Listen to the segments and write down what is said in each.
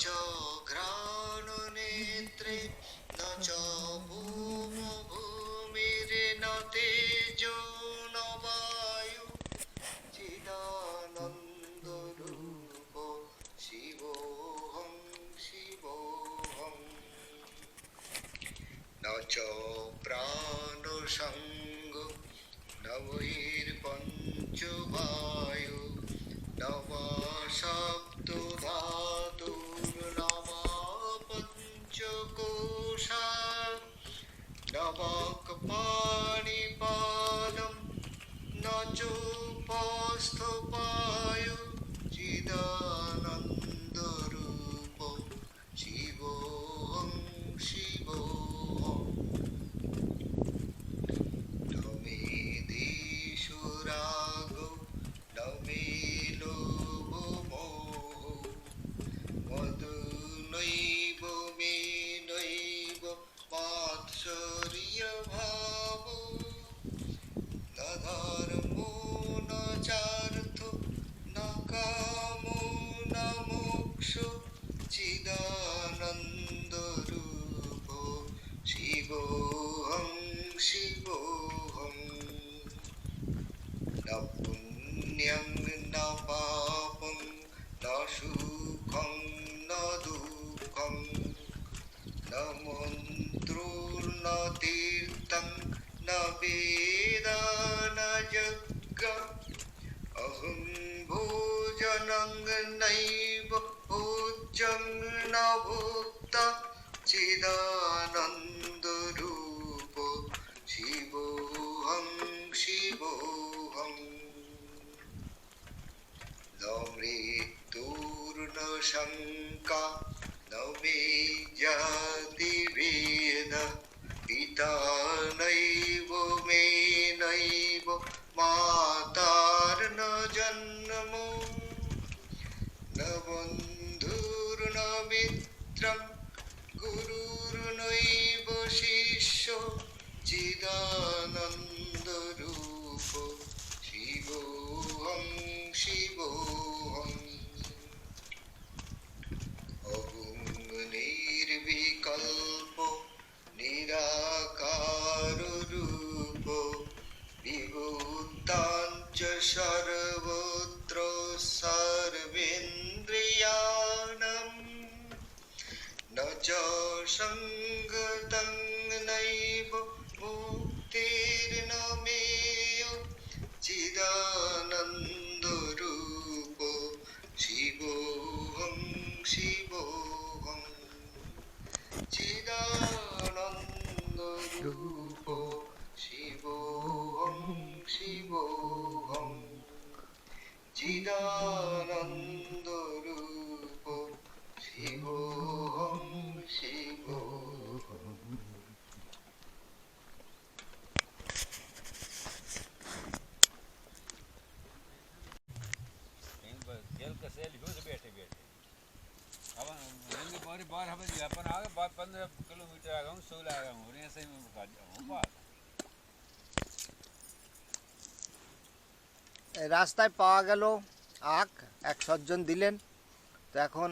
চ ন চোপস্থপায়ু ಖುಷಿ মাতার ন জন্ম ন বন্ধুর্ন মিত্রম গুরুর্নৈব শিষ্য চিদানন্দ সর্বত্র সর্বেন্দ্রিয়াণম ন চ রাস্তায় পাওয়া গেল আখ, এক সজ্জন দিলেন। তো এখন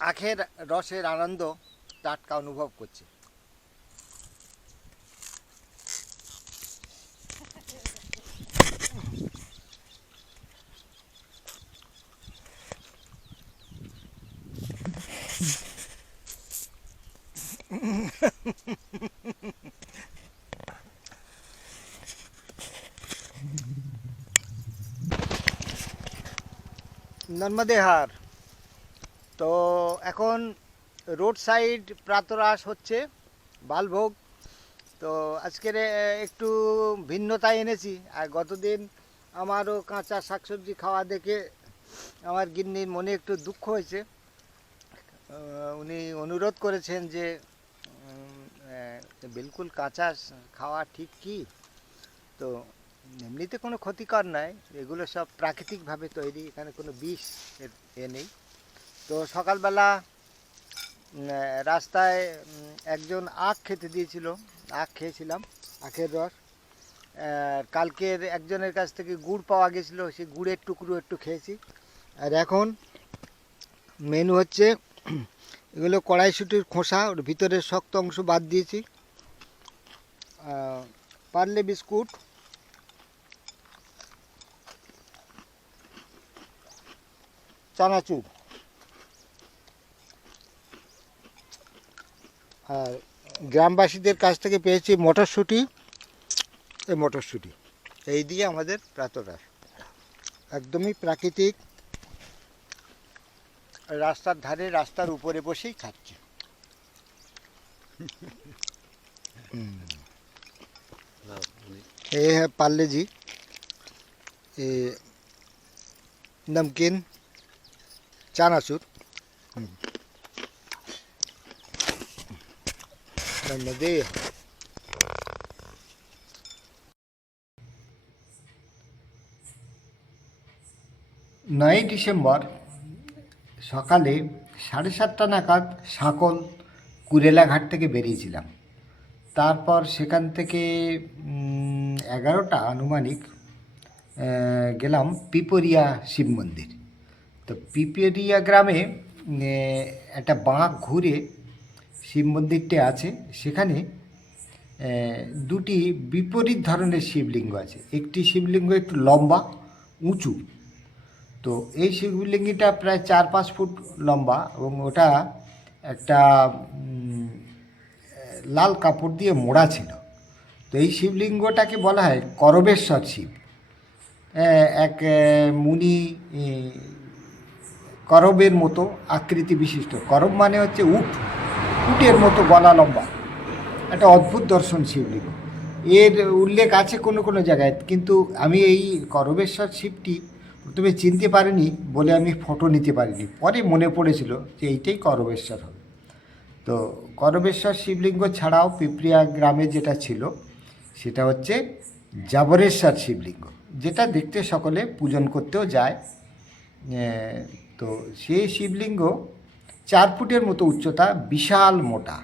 আখের রসের আনন্দ টাটকা অনুভব করছে। নর্মদেহার তো এখন রোড সাইড প্রাতরাস হচ্ছে, বালভোগ। তো আজকের একটু ভিন্নতা এনেছি। আর গতদিন আমারও কাঁচা শাকসবজি খাওয়া দেখে আমার গিন্নির মনে একটু দুঃখ হয়েছে। উনি অনুরোধ করেছেন যে বিলকুল কাঁচা খাওয়া ঠিক কি? তো এমনিতে কোনো ক্ষতিকর নয় এগুলো সব প্রাকৃতিকভাবে তৈরি, এখানে কোনো বিষ এ নেই। তো সকালবেলা রাস্তায় একজন আখ খেতে দিয়েছিল। আখ খেয়েছিলাম, আখের রস। কালকের একজনের কাছ থেকে গুড় পাওয়া গেছিল, সেই গুড়ের টুকরো একটু খেয়েছি। আর এখন মেনু হচ্ছে, এগুলো কড়াইশুটির খোসা, ওর ভিতরের শক্ত অংশ বাদ দিয়েছি। পার্লে বিস্কুট চানাচুর আর গ্রামবাসীদের কাছ থেকে পেয়েছি মটরশুঁটি এই মটরশুঁটি এই দিয়ে আমাদের প্রাতরাশ একদমই প্রাকৃতিক রাস্তার ধারে রাস্তার উপরে বসেই খাচ্ছি ये है पार्ले जी ये नमकीन চানাচুর। মধ্যেই নয়ই ডিসেম্বর সকালে সাড়ে সাতটা নাগাদ সাঁকল কুরেলাঘাট থেকে বেরিয়েছিলাম। তারপর সেখান থেকে এগারোটা আনুমানিক গেলাম পিপরিয়া শিব মন্দির। তো পিপেরিয়া গ্রামে একটা বাঁক ঘুরে শিব মন্দিরটি আছে। সেখানে দুটি বিপরীত ধরনের শিবলিঙ্গ আছে। একটি শিবলিঙ্গ একটু লম্বা, উঁচু। তো এই শিবলিঙ্গিটা প্রায় চার, পাঁচ ফুট লম্বা এবং ওটা একটা লাল কাপড় দিয়ে মোড়া ছিল। তো এই শিবলিঙ্গটাকে বলা হয় করবেশ্বর শিব। এক মুনি করবের মতো আকৃতি বিশিষ্ট। করব মানে হচ্ছে উট। উটের মতো গলা লম্বা। একটা অদ্ভুত দর্শন শিবলিঙ্গ। এর উল্লেখ আছে কোনো কোনো জায়গায়, কিন্তু আমি এই করবেশ্বর শিবটি প্রথমে চিনতে পারিনি বলে আমি ফটো নিতে পারিনি। পরে মনে পড়েছিল যে এইটাই করবেশ্বর হবে। তো করবেশ্বর শিবলিঙ্গ ছাড়াও পিপ্রিয়া গ্রামে যেটা ছিল, সেটা হচ্ছে জাবরেশ্বর শিবলিঙ্গ। যেটা দেখতে সকলে পূজন করতেও যায়। তো সেই শিবলিঙ্গ চার ফুটের মতো উচ্চতা, বিশাল মোটা।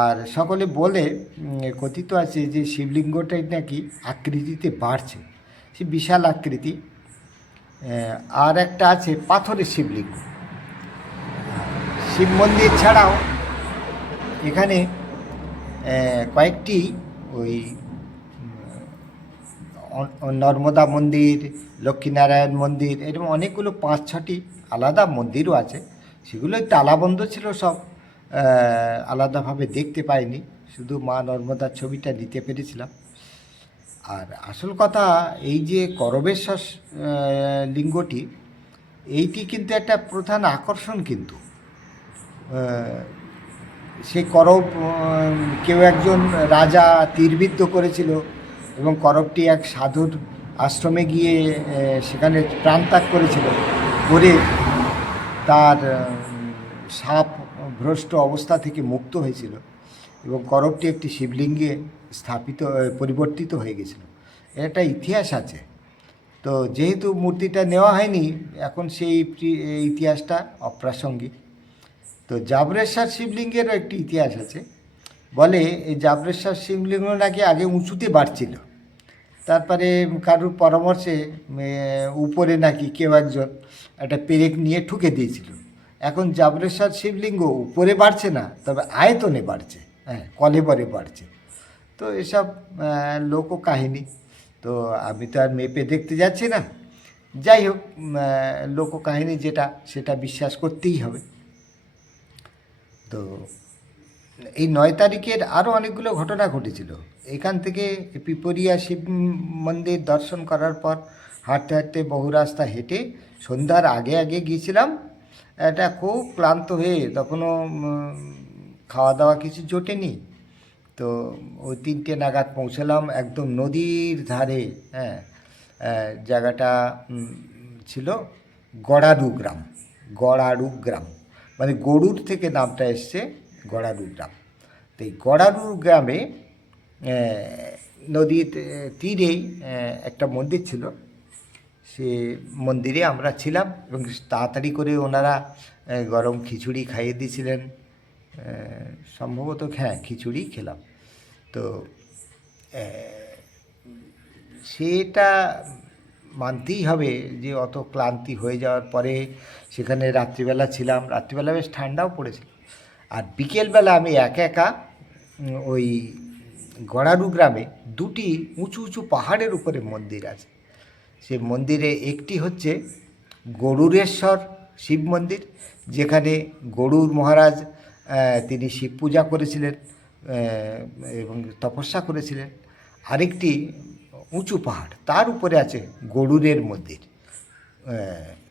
আর সকলে বলে কথিত আছে যে শিবলিঙ্গটাই নাকি আকৃতিতে বাড়ছে। সে বিশাল আকৃতি। আর একটা আছে পাথরের শিবলিঙ্গ। শিব মন্দির ছাড়াও এখানে কয়েকটি ওই নর্মদা মন্দির, লক্ষ্মীনারায়ণ মন্দির এরকম অনেকগুলো পাঁচ ছটি আলাদা মন্দিরও আছে। সেগুলো তালাবন্ধ ছিল সব। আলাদাভাবে দেখতে পাইনি। শুধু মা নর্মদার ছবিটা নিতে পেরেছিলাম। আর আসল কথা, এই যে করবেশ্বর লিঙ্গটি, এইটি কিন্তু একটা প্রধান আকর্ষণ কিন্তু। সেই করব কেউ একজন রাজা তীরবিদ্ধ করেছিল এবং করবটি এক সাধুর আশ্রমে গিয়ে সেখানে প্রাণত্যাগ করেছিল। করে তার সাপ ভ্রষ্ট অবস্থা থেকে মুক্ত হয়েছিল এবং করবটি একটি শিবলিঙ্গে স্থাপিত পরিবর্তিত হয়ে গেছিল। একটা ইতিহাস আছে। তো যেহেতু মূর্তিটা নেওয়া হয়নি, এখন সেই ইতিহাসটা অপ্রাসঙ্গিক। তো জাবরেশ্বর শিবলিঙ্গেরও একটি ইতিহাস আছে। বলে এই জাবরেশ্বর শিবলিঙ্গ নাকি আগে উঁচুতে বাড়ছিল। তারপরে কারুর পরামর্শে উপরে নাকি কেউ একজন একটা পেরেক নিয়ে ঠুকে দিয়েছিল। এখন জাবরেশ্বর শিবলিঙ্গ উপরে বাড়ছে না তবে আয়তনে বাড়ছে হ্যাঁ কলেবরে বাড়ছে। তো এসব আহ, লোককাহিনী তো আমি তো আর মেপে দেখতে যাচ্ছি না। যাই হোক উম, আহ, লোককাহিনী যেটা সেটা বিশ্বাস করতেই হবে। তো এই নয় তারিখের আরও অনেকগুলো ঘটনা ঘটেছিল। এখান থেকে পিপরিয়া শিব মন্দির দর্শন করার পর হাঁটতে হাঁটতে বহু রাস্তা হেঁটে সন্ধ্যার আগে আগে গিয়েছিলাম। এটা খুব ক্লান্ত হয়ে তখনও খাওয়া দাওয়া কিছু জোটেনি। তো ওই তিনটে নাগাদ পৌঁছলাম একদম নদীর ধারে হ্যাঁ জায়গাটা ছিল গড়ারু গ্রাম গড়ারু গ্রাম। মানে গরুর থেকে নামটা এসছে। গড়ারু গ্রাম। তো এই গড়ারু গ্রামে নদীর তীরেই একটা মন্দির ছিল। সে মন্দিরে আমরা ছিলাম এবং তাড়াতাড়ি করে ওনারা গরম খিচুড়ি খাইয়ে দিয়েছিলেন। সম্ভবত হ্যাঁ খিচুড়ি খেলাম। তো সেটা মানতেই হবে যে অত ক্লান্তি হয়ে যাওয়ার পরে সেখানে রাত্রিবেলা ছিলাম। রাত্রিবেলা বেশ ঠান্ডাও পড়েছিল। আর বিকেলবেলা আমি একা একা ওই গড়ারু গ্রামে দুটি উঁচু উঁচু পাহাড়ের উপরে মন্দির আছে। সে মন্দিরে একটি হচ্ছে গরুরেশ্বর শিব মন্দির, যেখানে গরুর মহারাজ তিনি শিব পূজা করেছিলেন এবং তপস্যা করেছিলেন। আরেকটি উঁচু পাহাড়, তার উপরে আছে গরুরের মন্দির।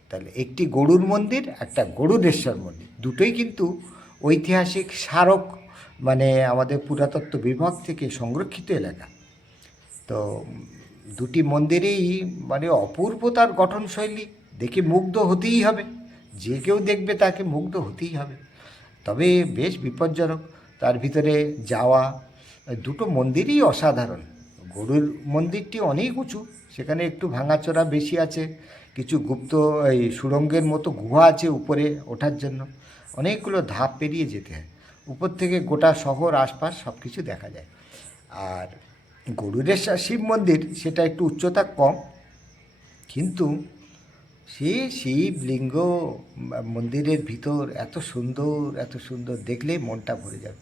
তাহলে একটি গরুর মন্দির, একটা গরুরেশ্বর মন্দির। দুটোই কিন্তু ঐতিহাসিক স্মারক মানে আমাদের পুরাতত্ত্ব বিভাগ থেকে সংরক্ষিত এলাকা। তো দুটি মন্দিরেই মানে অপূর্ব তার গঠনশৈলী। দেখে মুগ্ধ হতেই হবে। যে কেউ দেখবে তাকে মুগ্ধ হতেই হবে। তবে বেশ বিপজ্জনক। তার ভিতরে যাওয়া দুটো মন্দিরই অসাধারণ। গরুর মন্দিরটি অনেক উঁচু। সেখানে একটু ভাঙাচোরা বেশি আছে। কিছু গুপ্ত, এই সুড়ঙ্গের মতো গুহা আছে উপরে ওঠার জন্য। অনেকগুলো ধাপ পেরিয়ে যেতে হয়। উপর থেকে গোটা শহর আশপাশ সব কিছু দেখা যায়। আর গরুরেশ্বর শিব মন্দির সেটা একটু উচ্চতা কম। কিন্তু সে শিবলিঙ্গ মন্দিরের ভিতর এত সুন্দর এত সুন্দর দেখলে মনটা ভরে যাবে।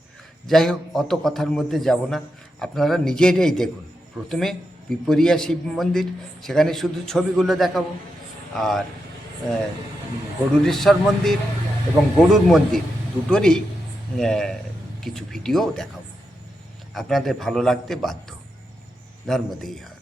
যাই হোক অত কথার মধ্যে যাব না। আপনারা নিজেরাই দেখুন। প্রথমে পিপরিয়া শিব মন্দির সেখানে শুধু ছবিগুলো দেখাবো। আর আহ, গরুরেশ্বর মন্দির এবং গরুর মন্দির দুটোরই কিছু ভিডিও দেখাবো আপনাদের ভালো লাগতে বাধ্য। ধর্মদেই হয়।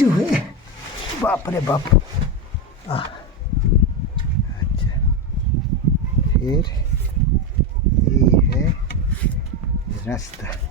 जो है। बाप रे बाप। अच्छा। फिर ये है रास्ता।